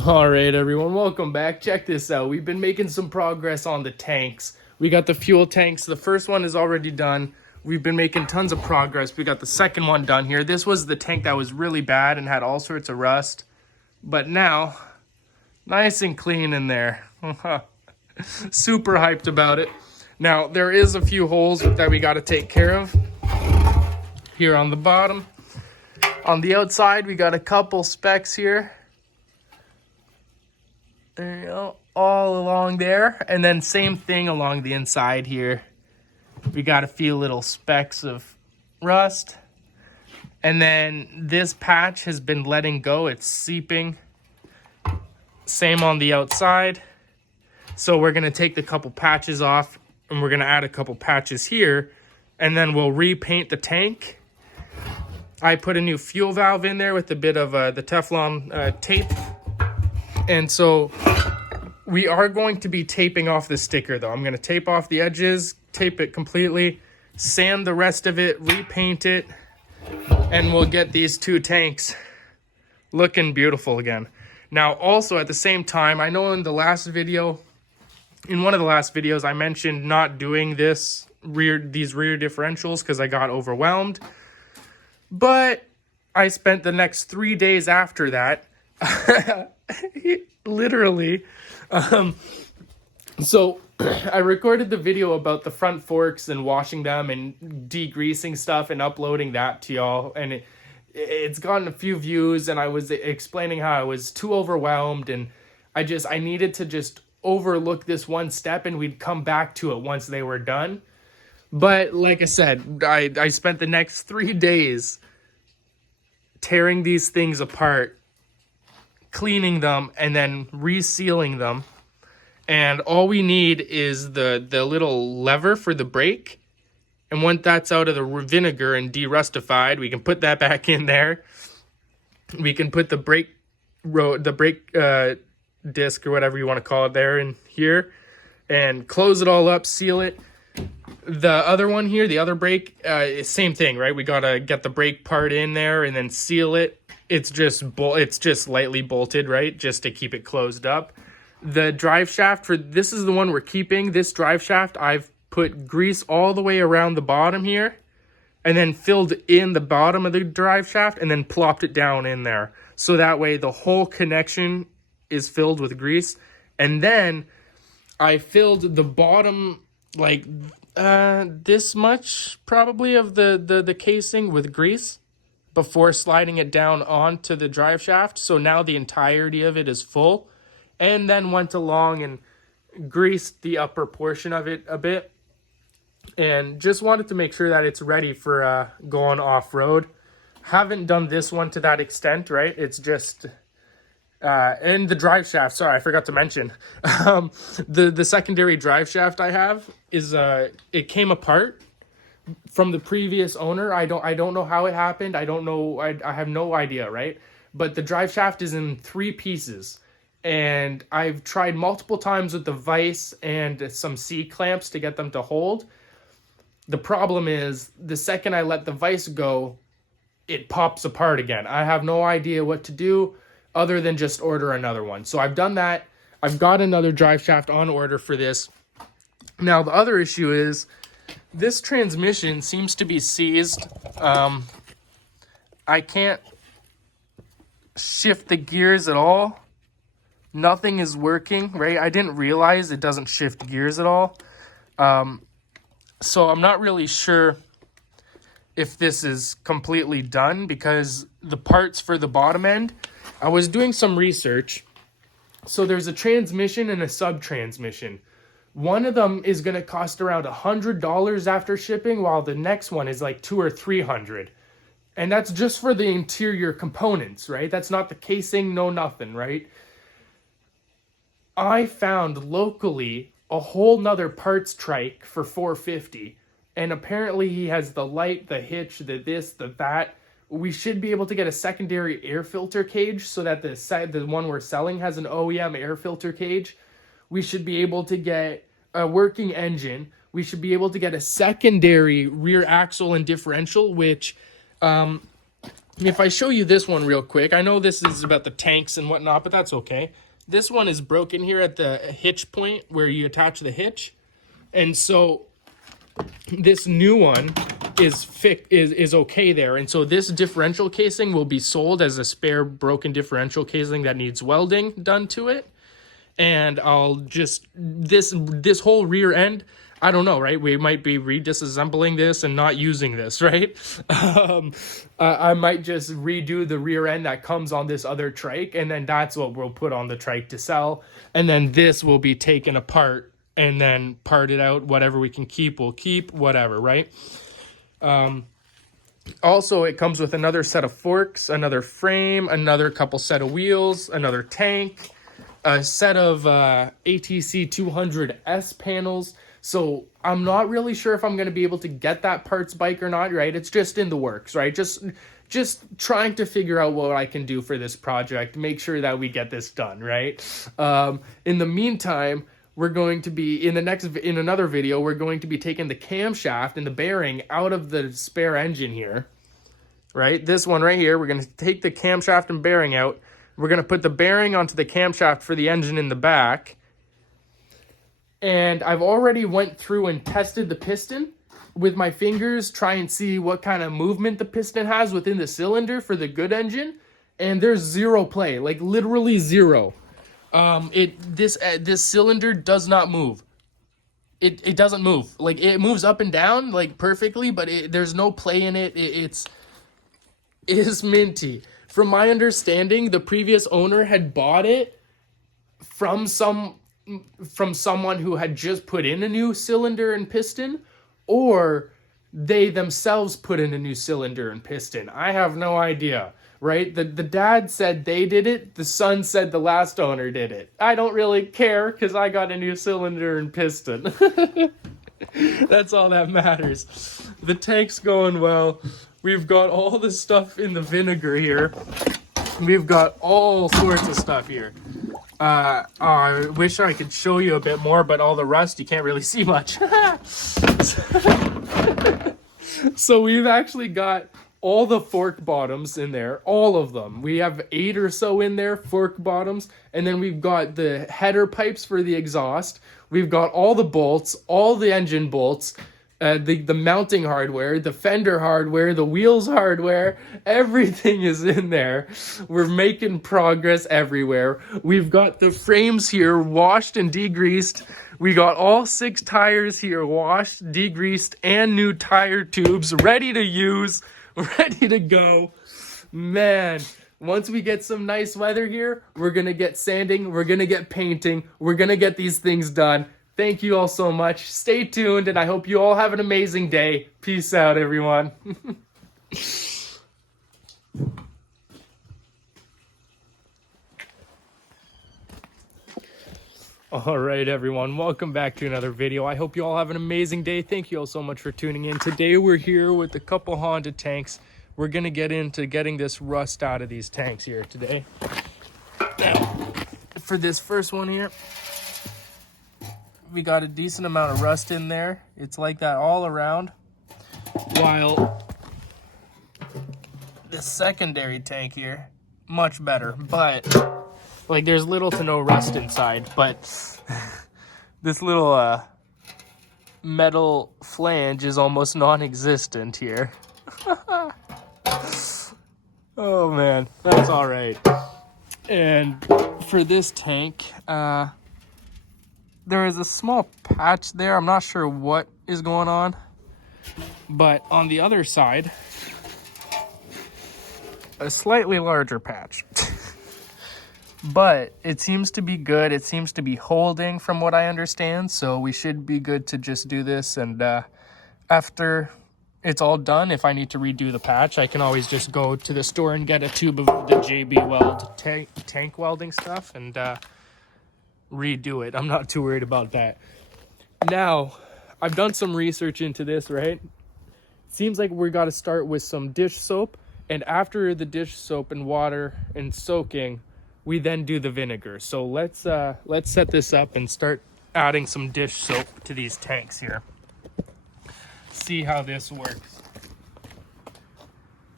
All right, everyone, welcome back. Check this out. We've been making some progress on the tanks. We got the fuel tanks. The first one is already done. We've been making tons of progress. We got the second one done here. This was the tank that was really bad and had all sorts of rust. But now, nice and clean in there. Super hyped about it. Now, there is a few holes that we got to take care of. Here on the bottom. On the outside, we got a couple specks here. There you go, all along there. And then same thing along the inside here. We got a few little specks of rust. And then this patch has been letting go. It's seeping. Same on the outside. So we're going to take the couple patches off and we're going to add a couple patches here. And then we'll repaint the tank. I put a new fuel valve in there with a bit of the Teflon tape. And so we are going to be taping off the sticker though. I'm going to tape off the edges, tape it completely, sand the rest of it, repaint it, and we'll get these two tanks looking beautiful again. Now also at the same time, I know in one of the last videos I mentioned not doing these rear differentials because I got overwhelmed. But I spent the next 3 days after that literally. So I recorded the video about the front forks and washing them and degreasing stuff and uploading that to y'all. And it's gotten a few views, and I was explaining how I was too overwhelmed and I needed to just overlook this one step and we'd come back to it once they were done. But like I said, I spent the next 3 days tearing these things apart, cleaning them, and then resealing them. And all we need is the little lever for the brake. And once that's out of the vinegar and derustified, we can put that back in there. We can put the brake disc or whatever you want to call it there in here and close it all up, seal it. The other one here, the other brake, same thing, right? We gotta get the brake part in there and then seal it. It's just lightly bolted, right? Just to keep it closed up. The drive shaft this is the one we're keeping. This drive shaft, I've put grease all the way around the bottom here and then filled in the bottom of the drive shaft and then plopped it down in there. So that way the whole connection is filled with grease. And then I filled the bottom, like this much probably of the casing with grease before sliding it down onto the drive shaft. So now the entirety of it is full, and then went along and greased the upper portion of it a bit and just wanted to make sure that it's ready for going off-road. Haven't done this one to that extent, right? It's just and the drive shaft, sorry, I forgot to mention. The secondary drive shaft I have is it came apart from the previous owner. I don't know how it happened. I don't know. I have no idea, right? But the drive shaft is in 3 pieces. And I've tried multiple times with the vise and some C-clamps to get them to hold. The problem is the second I let the vise go, it pops apart again. I have no idea what to do other than just order another one. So I've done that. I've got another drive shaft on order for this. Now the other issue is this transmission seems to be seized. I can't shift the gears at all. Nothing is working, right? I didn't realize it doesn't shift gears at all. So I'm not really sure if this is completely done because the parts for the bottom end, I was doing some research. So there's a transmission and a sub-transmission. One of them is going to cost around $100 after shipping, while the next one is like $200 or $300. And that's just for the interior components, right? That's not the casing, no nothing, right? I found locally a whole nother parts trike for $450, and apparently he has the light, the hitch, the this, the that. We should be able to get a secondary air filter cage so that the one we're selling has an OEM air filter cage. We should be able to get a working engine. We should be able to get a secondary rear axle and differential, which if I show you this one real quick, I know this is about the tanks and whatnot, but that's okay. This one is broken here at the hitch point where you attach the hitch. And so this new one is okay there. And so this differential casing will be sold as a spare broken differential casing that needs welding done to it. And I'll just, this whole rear end, I don't know, right? We might be redisassembling this and not using this, right? I might just redo the rear end that comes on this other trike, and then that's what we'll put on the trike to sell. And then this will be taken apart and then parted out. Whatever we can keep, we'll keep, whatever, right? Also, it comes with another set of forks, another frame, another couple set of wheels, another tank, a set of Atc200 S panels. So I'm not really sure if I'm going to be able to get that parts bike or not, right? It's just in the works, right? Just trying to figure out what I can do for this project, make sure that we get this done, right? In the meantime, we're going to be, in another video, we're going to be taking the camshaft and the bearing out of the spare engine here, right? This one right here, we're going to take the camshaft and bearing out. We're going to put the bearing onto the camshaft for the engine in the back. And I've already went through and tested the piston with my fingers, try and see what kind of movement the piston has within the cylinder for the good engine. And there's zero play, like literally zero. This cylinder does not move. It doesn't move. Like, it moves up and down like perfectly, but there's no play in it. It is minty. From my understanding, the previous owner had bought it from someone who had just put in a new cylinder and piston, or they themselves put in a new cylinder and piston. I have no idea, right? The dad said they did it. The son said the last owner did it. I don't really care because I got a new cylinder and piston. That's all that matters. The tank's going well. We've got all the stuff in the vinegar here. We've got all sorts of stuff here. I wish I could show you a bit more, but all the rust, you can't really see much. So we've actually got all the fork bottoms in there, all of them. We have 8 or so in there, fork bottoms. And then we've got the header pipes for the exhaust. We've got all the bolts, all the engine bolts, the mounting hardware, the fender hardware, the wheels hardware, everything is in there. We're making progress everywhere. We've got the frames here washed and degreased. We got all 6 tires here washed, degreased, and new tire tubes ready to use, ready to go. Man, once we get some nice weather here, we're going to get sanding, we're going to get painting, we're going to get these things done. Thank you all so much. Stay tuned, and I hope you all have an amazing day. Peace out, everyone. All right, everyone. Welcome back to another video. I hope you all have an amazing day. Thank you all so much for tuning in. Today, we're here with a couple Honda tanks. We're going to get into getting this rust out of these tanks here today. Now, for this first one here, we got a decent amount of rust in there. It's like that all around. While the secondary tank here, much better. But, like, there's little to no rust inside. But this little metal flange is almost non-existent here. Oh, man. That's all right. And for this tank, there is a small patch there. I'm not sure what is going on. But on the other side, a slightly larger patch. But it seems to be good. It seems to be holding from what I understand. So we should be good to just do this. And after it's all done, if I need to redo the patch, I can always just go to the store and get a tube of the JB Weld tank welding stuff and redo it. I'm not too worried about that. Now, I've done some research into this, right? Seems like we got to start with some dish soap, and after the dish soap and water and soaking, we then do the vinegar. So let's set this up and start adding some dish soap to these tanks here. See how this works.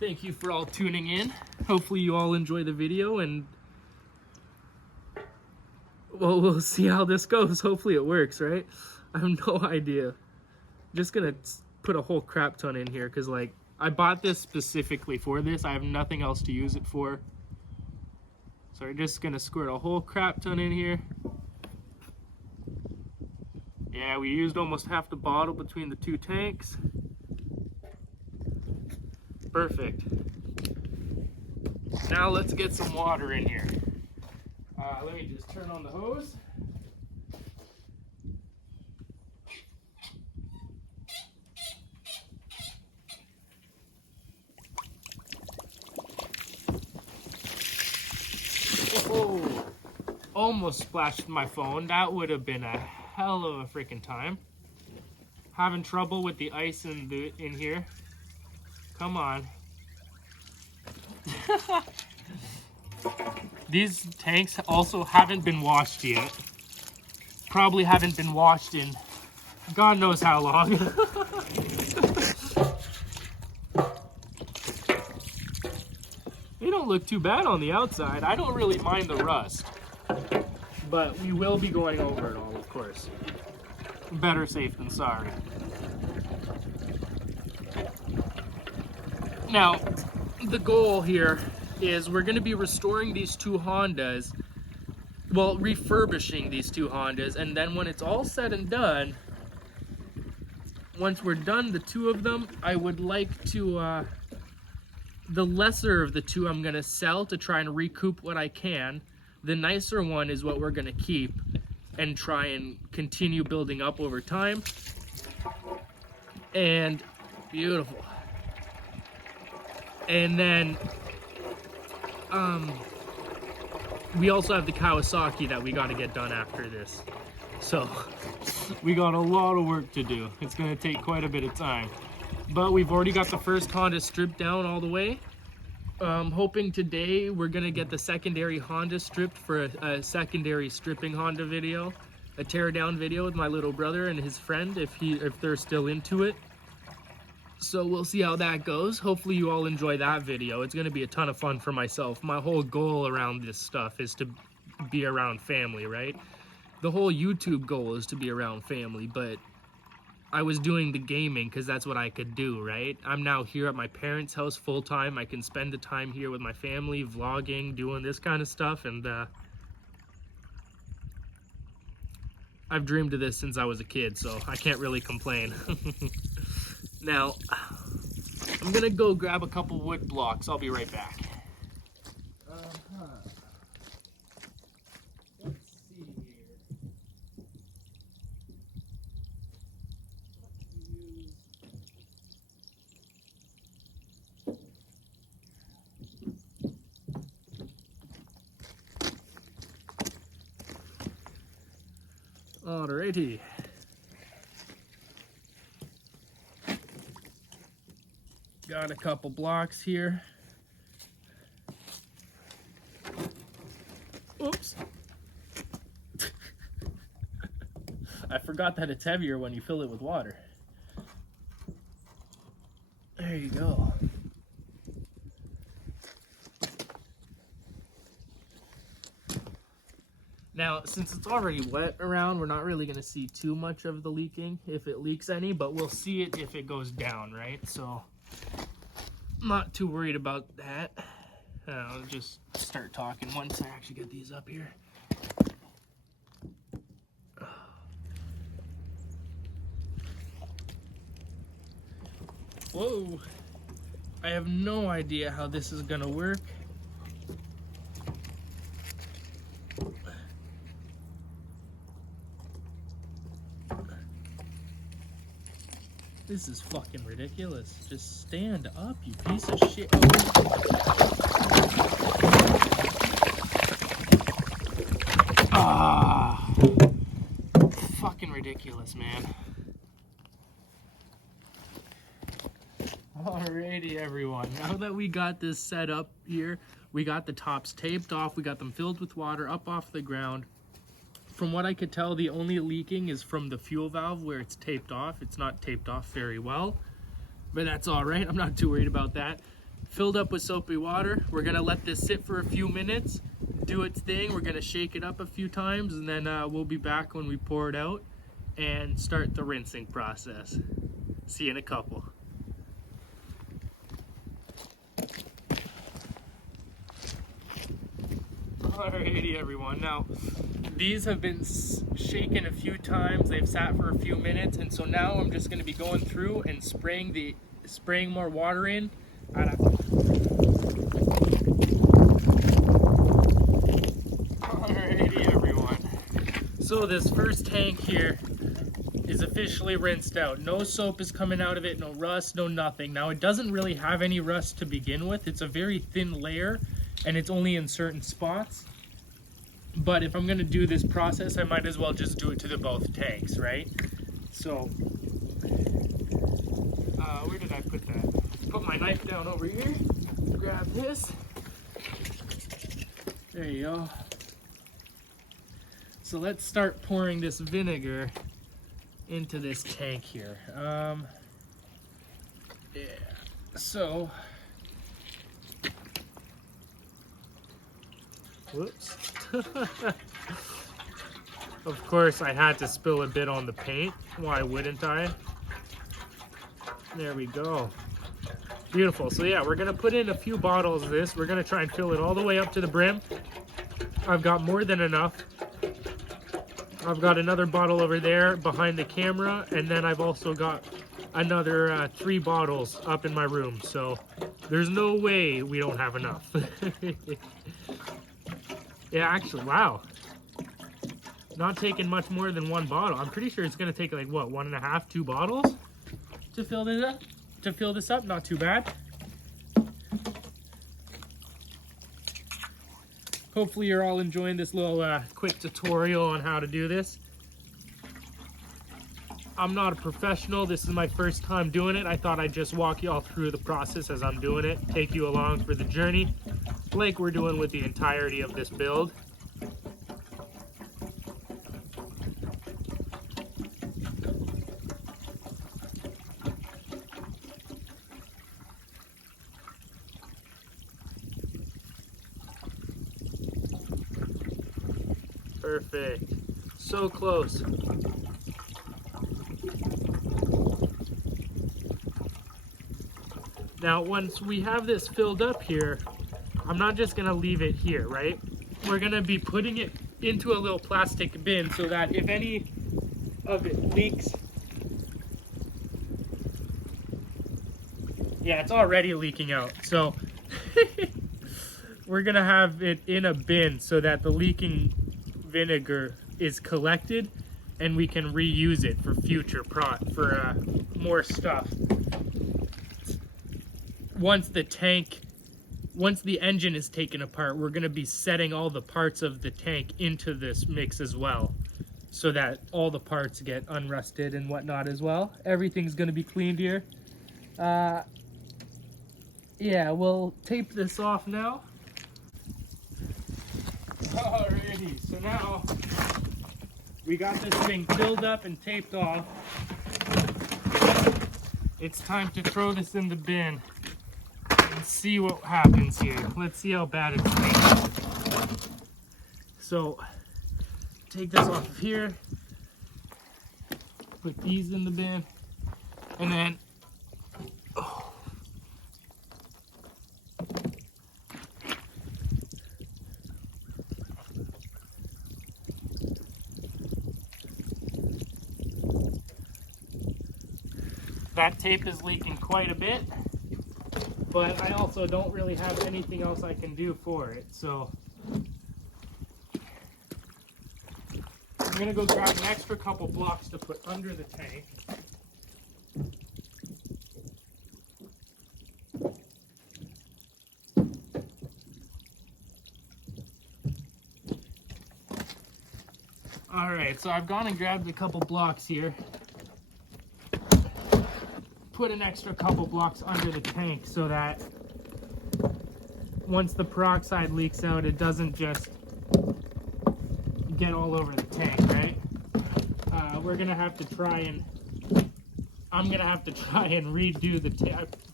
Thank you for all tuning in. Hopefully you all enjoy the video, and well, we'll see how this goes. Hopefully it works, right? I have no idea. I'm just gonna put a whole crap ton in here because, like, I bought this specifically for this. I have nothing else to use it for. So we're just gonna squirt a whole crap ton in here. Yeah, we used almost half the bottle between the two tanks. Perfect. Now let's get some water in here. Let me just turn on the hose. Oh, almost splashed my phone. That would have been a hell of a freaking time. Having trouble with the ice in here. Come on. These tanks also haven't been washed yet. Probably haven't been washed in God knows how long. They don't look too bad on the outside. I don't really mind the rust. But we will be going over it all, of course. Better safe than sorry. Now, the goal here is we're going to be restoring these two Hondas, well, refurbishing these two Hondas, and then when it's all said and done, once we're done, the two of them, I would like to, the lesser of the two I'm going to sell to try and recoup what I can. The nicer one is what we're going to keep and try and continue building up over time. And beautiful. And then we also have the Kawasaki that we got to get done after this. So we got a lot of work to do. It's going to take quite a bit of time. But we've already got the first Honda stripped down all the way. Hoping today we're going to get the secondary Honda stripped for a secondary stripping Honda video. A teardown video with my little brother and his friend if they're still into it. So we'll see how that goes. Hopefully you all enjoy that video. It's going to be a ton of fun for myself. My whole goal around this stuff is to be around family, right? The whole YouTube goal is to be around family, but I was doing the gaming because that's what I could do, right? I'm now here at my parents' house full time. I can spend the time here with my family, vlogging, doing this kind of stuff, and I've dreamed of this since I was a kid, so I can't really complain. Now, I'm gonna go grab a couple wood blocks. I'll be right back. Let's see here. Alrighty. Got a couple blocks here. Oops. I forgot that it's heavier when you fill it with water. There you go. Now, since it's already wet around, we're not really going to see too much of the leaking, if it leaks any, but we'll see it if it goes down, right? So, I'm not too worried about that. I'll just start talking once I actually get these up here. Whoa! I have no idea how this is going to work. This is fucking ridiculous. Just stand up, you piece of shit. Ah, fucking ridiculous, man. Alrighty, everyone. Now that we got this set up here, we got the tops taped off, we got them filled with water up off the ground. From what I could tell, the only leaking is from the fuel valve where it's taped off. It's not taped off very well, but that's all right. I'm not too worried about that. filled up with soapy water. We're gonna let this sit for a few minutes, do its thing. We're gonna shake it up a few times, and then we'll be back when we pour it out and start the rinsing process. See you in a couple. Alrighty everyone, now these have been shaken a few times, they've sat for a few minutes, and so now I'm just going to be going through and spraying more water in. Alrighty everyone, so this first tank here is officially rinsed out. No soap is coming out of it, no rust, no nothing. Now it doesn't really have any rust to begin with, it's a very thin layer and it's only in certain spots. But if I'm gonna do this process, I might as well just do it to the both tanks, right? So, where did I put that? Put my knife down over here, grab this. There you go. So let's start pouring this vinegar into this tank here. Yeah, so, whoops. Of course, I had to spill a bit on the paint. Why wouldn't I? There we go. Beautiful. So yeah, we're gonna put in a few bottles of this. We're gonna try and fill it all the way up to the brim. I've got more than enough. I've got another bottle over there behind the camera, and then I've also got another 3 bottles up in my room. So there's no way we don't have enough. Yeah, actually, wow. Not taking much more than 1 bottle. I'm pretty sure it's gonna take like what, 1.5, 2 bottles to fill this up. Not too bad. Hopefully you're all enjoying this little quick tutorial on how to do this. I'm not a professional. This is my first time doing it. I thought I'd just walk you all through the process as I'm doing it, take you along for the journey, like we're doing with the entirety of this build. Perfect. So close. Now, once we have this filled up here, I'm not just gonna leave it here, right? We're gonna be putting it into a little plastic bin so that if any of it leaks, yeah, it's already leaking out. So we're gonna have it in a bin so that the leaking vinegar is collected and we can reuse it for future more stuff. Once the engine is taken apart, we're going to be setting all the parts of the tank into this mix as well, so that all the parts get unrusted and whatnot as well. Everything's going to be cleaned here. Yeah, we'll tape this off now. Alrighty, so now we got this thing filled up and taped off. It's time to throw this in the bin and see what happens here. Let's see how bad it's made. So, take this off of here, put these in the bin, and then that tape is leaking quite a bit, but I also don't really have anything else I can do for it, so I'm gonna go grab an extra couple blocks to put under the tank. Alright, so I've gone and grabbed a couple blocks here. Put an extra couple blocks under the tank so that once the peroxide leaks out, it doesn't just get all over the tank, right? I'm gonna have to try and redo the tank.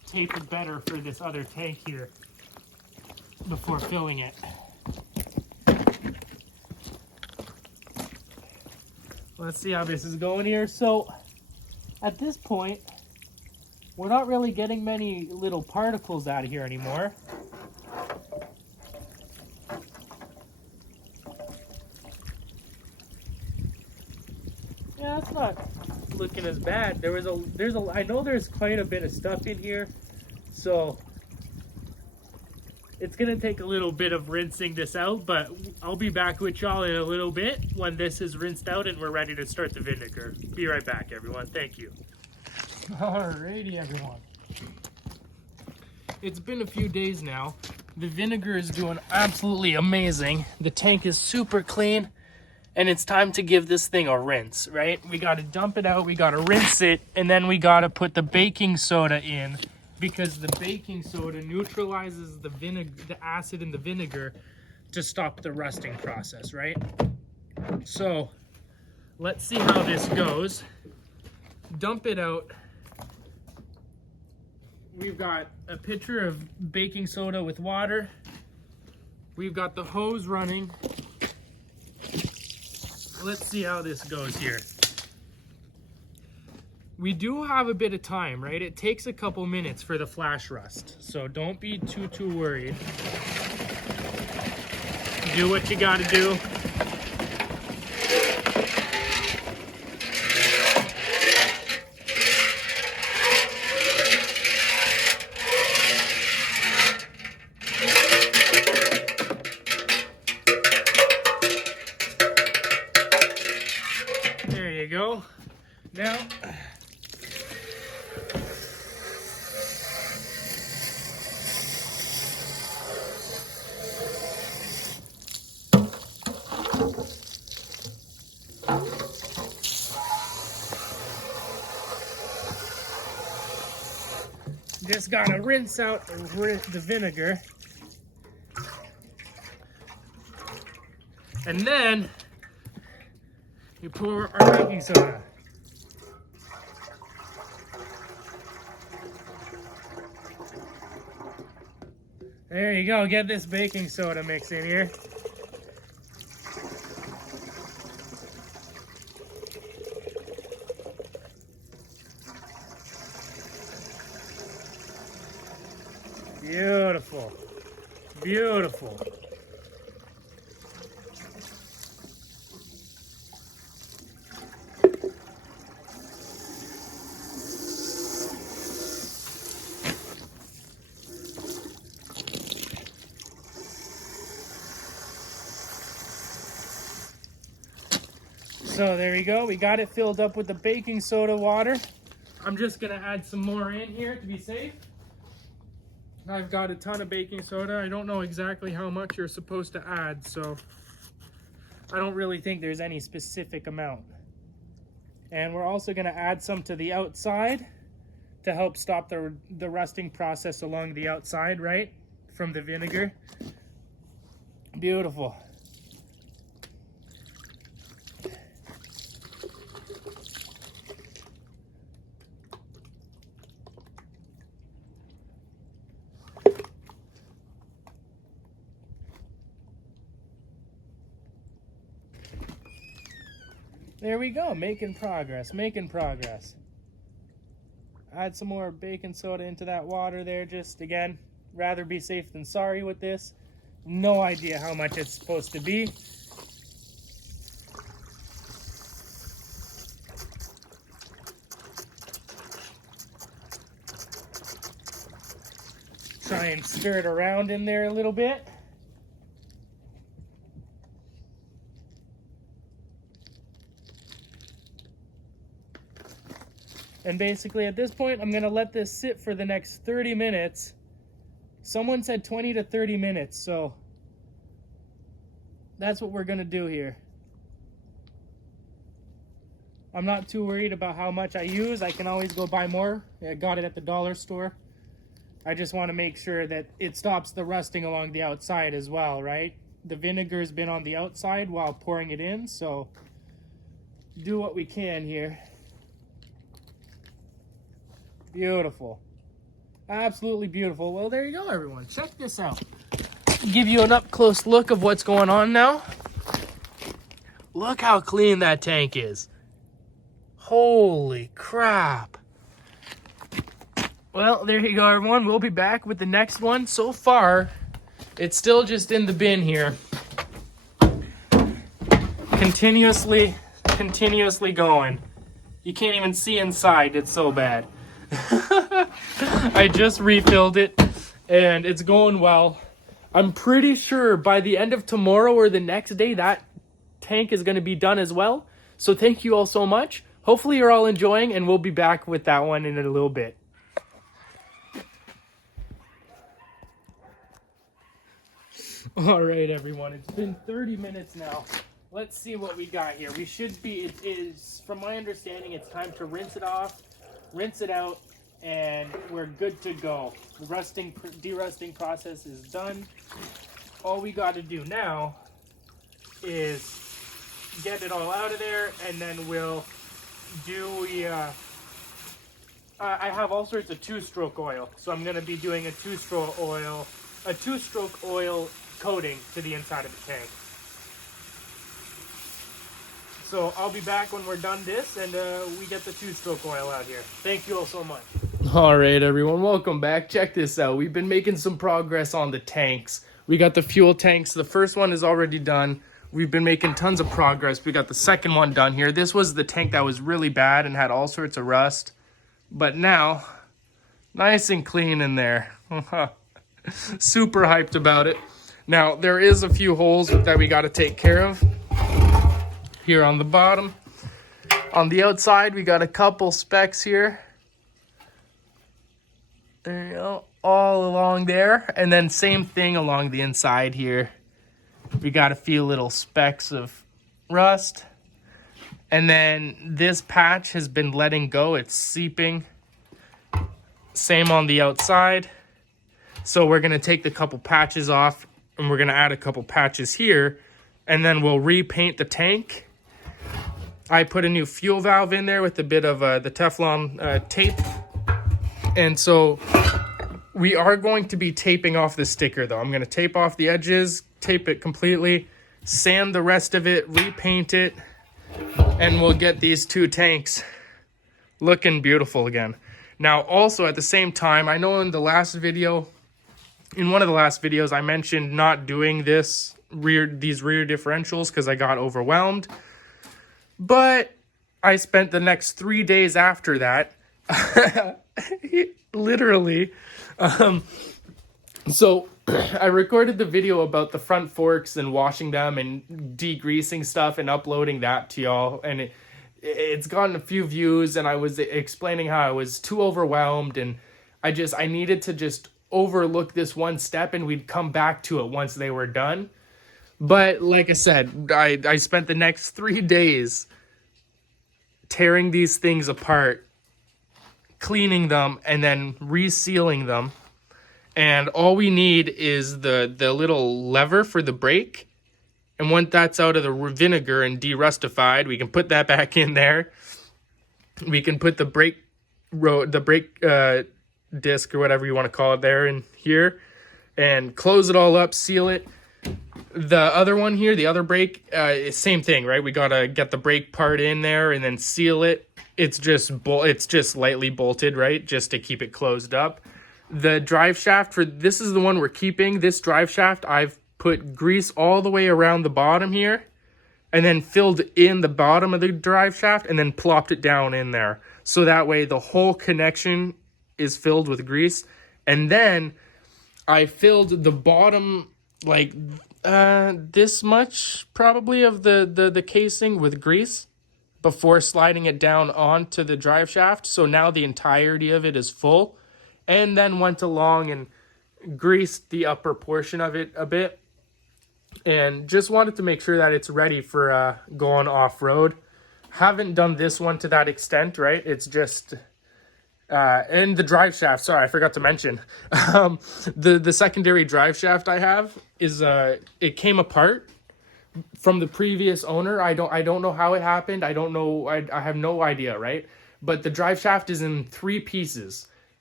tape it better for this other tank here before filling it. Let's see how this is going here. So at this point, we're not really getting many little particles out of here anymore. Yeah, that's not looking as bad. I know there's quite a bit of stuff in here, so it's gonna take a little bit of rinsing this out, but I'll be back with y'all in a little bit when this is rinsed out and we're ready to start the vinegar. Be right back, everyone. Thank you. Alrighty, everyone. It's been a few days now. The vinegar is doing absolutely amazing. The tank is super clean. And it's time to give this thing a rinse, right? We got to dump it out, we got to rinse it, and then we got to put the baking soda in, because the baking soda neutralizes the acid in the vinegar to stop the rusting process, right? So let's see how this goes. Dump it out. We've got a pitcher of baking soda with water. We've got the hose running. Let's see how this goes here. We do have a bit of time, right? It takes a couple minutes for the flash rust, so don't be too worried. Do what you gotta do. There you go. Now, just gotta rinse out the vinegar. And then you pour our baking soda. There you go, get this baking soda mix in here. Beautiful, beautiful. So there we go, we got it filled up with the baking soda water. I'm just gonna add some more in here to be safe. I've got a ton of baking soda. I don't know exactly how much you're supposed to add, so I don't really think there's any specific amount. And we're also gonna add some to the outside to help stop the rusting process along the outside, right? From the vinegar. Beautiful. There we go, making progress, making progress. Add some more baking soda into that water there, just again, rather be safe than sorry with this. No idea how much it's supposed to be. Try and stir it around in there a little bit. And basically at this point, I'm gonna let this sit for the next 30 minutes. Someone said 20 to 30 minutes, so that's what we're gonna do here. I'm not too worried about how much I use. I can always go buy more. I got it at the dollar store. I just wanna make sure that it stops the rusting along the outside as well, right? The vinegar's been on the outside while pouring it in, so do what we can here. Beautiful. Absolutely beautiful. Well, there you go, everyone. Check this out. Give you an up-close look of what's going on now. Look how clean that tank is. Holy crap. Well, there you go, everyone. We'll be back with the next one. So far, it's still just in the bin here. Continuously going. You can't even see inside. It's so bad. I just refilled it, and it's going well. I'm pretty sure by the end of tomorrow or the next day, that tank is going to be done as well. So thank you all so much. Hopefully you're all enjoying, and we'll be back with that one in a little bit. All right, everyone. It's been 30 minutes now. Let's see what we got here. We should be, it is, from my understanding, it's time to rinse it off, rinse it out, and we're good to go. The derusting process is done. All we got to do now is get it all out of there, and then we'll do I have all sorts of two-stroke oil, so I'm going to be doing a two-stroke oil coating to the inside of the tank. So I'll be back when we're done this, and we get the two-stroke oil out here. Thank you all so much. All right, everyone, welcome back. Check this out. We've been making some progress on the tanks. We got the fuel tanks. The first one is already done. We've been making tons of progress. We got the second one done here. This was the tank that was really bad and had all sorts of rust. But now, nice and clean in there. Super hyped about it. Now, there is a few holes that we got to take care of. Here on the bottom. On the outside, we got a couple specks here. There you go. All along there. And then same thing along the inside here. We got a few little specks of rust. And then this patch has been letting go. It's seeping. Same on the outside. So we're going to take the couple patches off, and we're going to add a couple patches here, and then we'll repaint the tank. I put a new fuel valve in there with a bit of the Teflon tape. And so we are going to be taping off the sticker, though. I'm going to tape off the edges, tape it completely, sand the rest of it, repaint it, and we'll get these two tanks looking beautiful again. Now, also at the same time, I know in one of the last videos, I mentioned not doing these rear differentials because I got overwhelmed. But I spent the next 3 days after that, literally. So I recorded the video about the front forks and washing them and degreasing stuff and uploading that to y'all. And it's gotten a few views, and I was explaining how I was too overwhelmed, and I needed to just overlook this one step, and we'd come back to it once they were done. But like I said, I spent the next 3 days tearing these things apart, cleaning them, and then resealing them. And all we need is the little lever for the brake. And once that's out of the vinegar and derustified, we can put that back in there. We can put the brake disc or whatever you want to call it there in here, and close it all up, seal it. The other one here, the other brake, same thing, right? We gotta get the brake part in there and then seal it. It's just lightly bolted, right? Just to keep it closed up. The drive shaft this is the one we're keeping. This drive shaft, I've put grease all the way around the bottom here, and then filled in the bottom of the drive shaft, and then plopped it down in there. So that way the whole connection is filled with grease. And then I filled the bottom, like this much probably of the casing with grease before sliding it down onto the drive shaft. So now the entirety of it is full, and then went along and greased the upper portion of it a bit, and just wanted to make sure that it's ready for going off-road. Haven't done this one to that extent, right? It's just and the drive shaft, sorry, I forgot to mention. The secondary drive shaft I have is it came apart from the previous owner. I don't know how it happened. I don't know. I have no idea, right? But the drive shaft is in 3 pieces.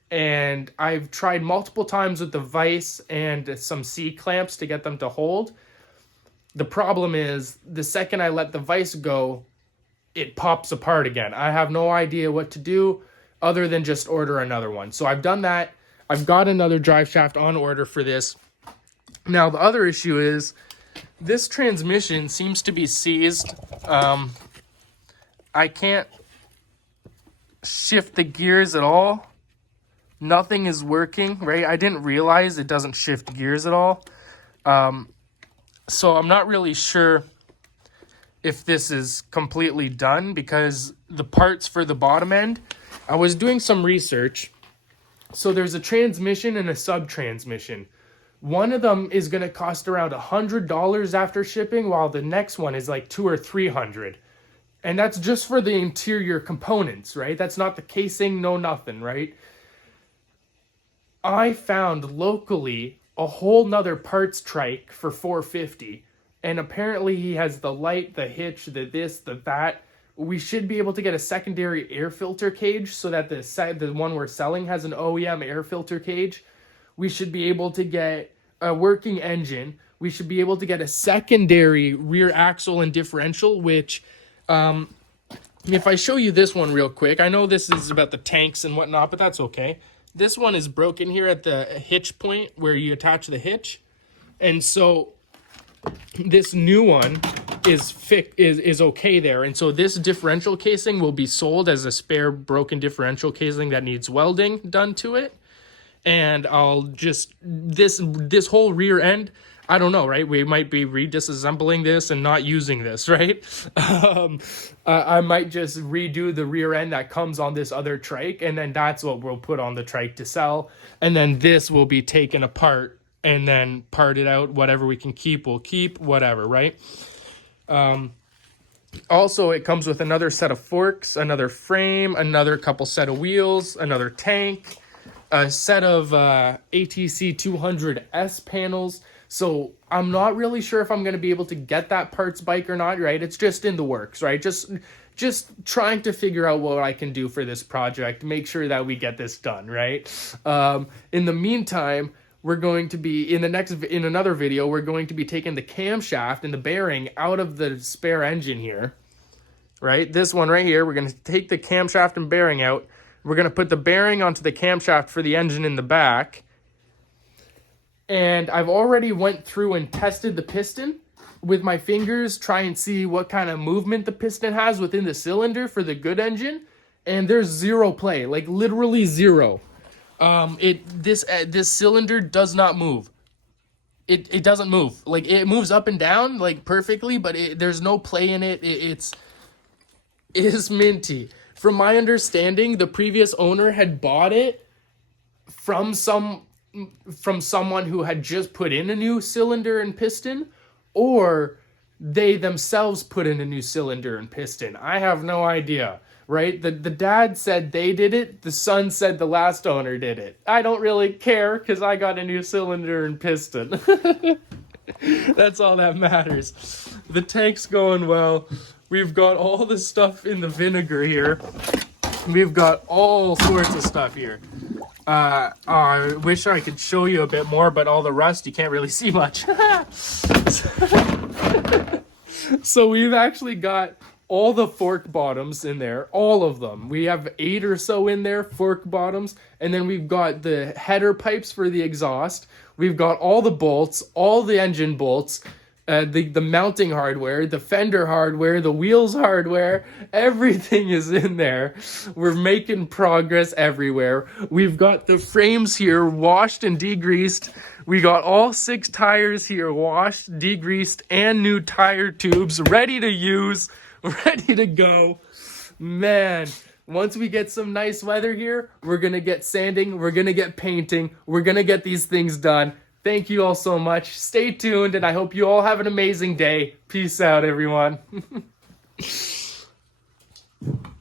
and I've tried multiple times with the vise and some C-clamps to get them to hold. The problem is, the second I let the vise go, it pops apart again. I have no idea what to do other than just order another one. So I've done that. I've got another drive shaft on order for this. Now, the other issue is this transmission seems to be seized. I can't shift the gears at all. Nothing is working, right? I didn't realize it doesn't shift gears at all. So I'm not really sure if this is completely done, because the parts for the bottom end, I was doing some research. So there's a transmission and a sub-transmission. One of them is going to cost around $100 after shipping, while the next one is like $200 or $300. And that's just for the interior components, right? That's not the casing, no nothing, right? I found locally a whole nother parts trike for $450, and apparently he has the light, the hitch, the this, the that. We should be able to get a secondary air filter cage so that the one we're selling has an OEM air filter cage. We should be able to get a working engine. We should be able to get a secondary rear axle and differential, which, if I show you this one real quick, I know this is about the tanks and whatnot, but that's okay. This one is broken here at the hitch point where you attach the hitch. And so this new one is okay there. And so this differential casing will be sold as a spare broken differential casing that needs welding done to it. And I'll just, this whole rear end, I don't know, right? We might be redisassembling this and not using this, right? I might just redo the rear end that comes on this other trike, and then that's what we'll put on the trike to sell. And then this will be taken apart and then parted out. Whatever we can keep, we'll keep, whatever, right? Also, it comes with another set of forks, another frame, another couple set of wheels, another tank, a set of Atc200 S panels. So I'm not really sure if I'm going to be able to get that parts bike or not, right? It's just in the works, right? Just trying to figure out what I can do for this project, make sure that we get this done, right? In the meantime, we're going to be, in another video, we're going to be taking the camshaft and the bearing out of the spare engine here, right? This one right here, we're going to take the camshaft and bearing out. We're going to put the bearing onto the camshaft for the engine in the back. And I've already went through and tested the piston with my fingers, try and see what kind of movement the piston has within the cylinder for the good engine. And there's zero play, like literally zero. This cylinder does not move. It doesn't move. Like, it moves up and down like perfectly, but there's no play in it. It is minty. From my understanding, the previous owner had bought it from someone who had just put in a new cylinder and piston, or they themselves put in a new cylinder and piston. I have no idea, right? The dad said they did it. The son said the last owner did it. I don't really care because I got a new cylinder and piston. That's all that matters. The tank's going well. We've got all the stuff in the vinegar here. We've got all sorts of stuff here. I wish I could show you a bit more, but all the rust, you can't really see much. So we've actually got all the fork bottoms in there, all of them. We have 8 or so in there, fork bottoms. And then we've got the header pipes for the exhaust. We've got all the bolts, all the engine bolts, the mounting hardware, the fender hardware, the wheels hardware, everything is in there. We're making progress everywhere. We've got the frames here washed and degreased. We got all 6 tires here washed, degreased, and new tire tubes ready to use, ready to go. Man, once we get some nice weather here, we're going to get sanding, we're going to get painting, we're going to get these things done. Thank you all so much. Stay tuned, and I hope you all have an amazing day. Peace out, everyone.